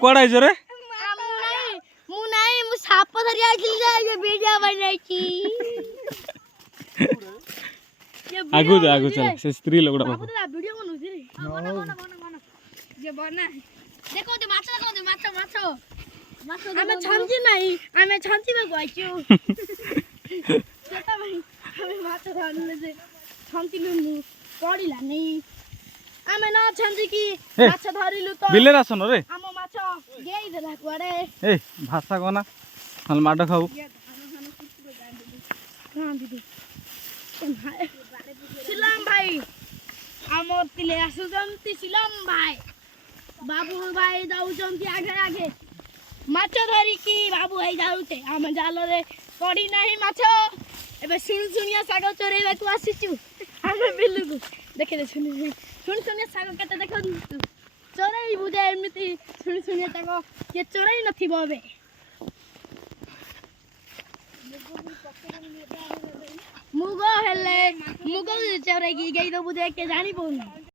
କୁଆଡେ ଆଇଛ ରେ? ମୁଁ ନାଇଁ ମୁଁ ସାପ ଧରି ଆଇଥିଲି ଯେ ଭିଡିଓ ବନେଇଛି। ଆଗୁ ଚାଲ ସେ ସ୍ତ୍ରୀ ଲୋକଟା ବାବୁ ଦାଦା ଭିଡିଓ ବନଉଚି ରେ। ଯେ ବନା ଦେଖो ତ ମାଛ ଆମେ ଛଞ୍ଜି ନାହିଁ ଆମେ ଛଞ୍ଚିବାକୁ ଆଇଛୁ। ସେଟା ଭାଇ ଆମେ ମାଛ ଧରିଲେ ଯେ ଛଞ୍ଚିଲୁ ମୁଁ ପଡ଼ିଲା ନେଇ ଆମେ ନ ଛଞ୍ଚିକି ମାଛ ଧରିଲୁ ତ ବିଲେରେ ଆସନ ରେ ଆମ ମାଛ ଗେଇ ଦେଲା କୁଆଡେ। ଏ ଭାଷା କହନା ନହେଲେ ମାଡ ଖାଉ। ଶିଲମ ଭାଇ ଆମର ପିଲେ ଆସୁଛନ୍ତି ଶିଲମ ଭାଇ ବାବୁ ଭାଇ ଯାଉଛନ୍ତି ଆଗେ ମାଛ ଧରିକି ବାବୁ ଭାଇ ଯାଉଛେ ଆମ ଜାଲରେ ପଡି ନାହିଁ ମାଛ। ଏବେ ଶୁଣିଆ ଶାଗ ଚୋରେଇବାକୁ ଆସିଛୁ ଆମେ ବିଲୁକୁ ଦେଖେ ଶୁଣିଆ ଶାଗ କେତେ ଦେଖନ୍ତୁ ଚୋରେଇବୁ ଯେ ଏମିତି ଶୁଣିଆ ଶାଗ କିଏ ଚୋରେଇ ନଥିବ ଏବେ। ମୁଗ ହେଲେ ମୁଗ ଚୋରେଇକି ଗେଇ ଦବୁ ଯେ କିଏ ଜାଣିବୁନି।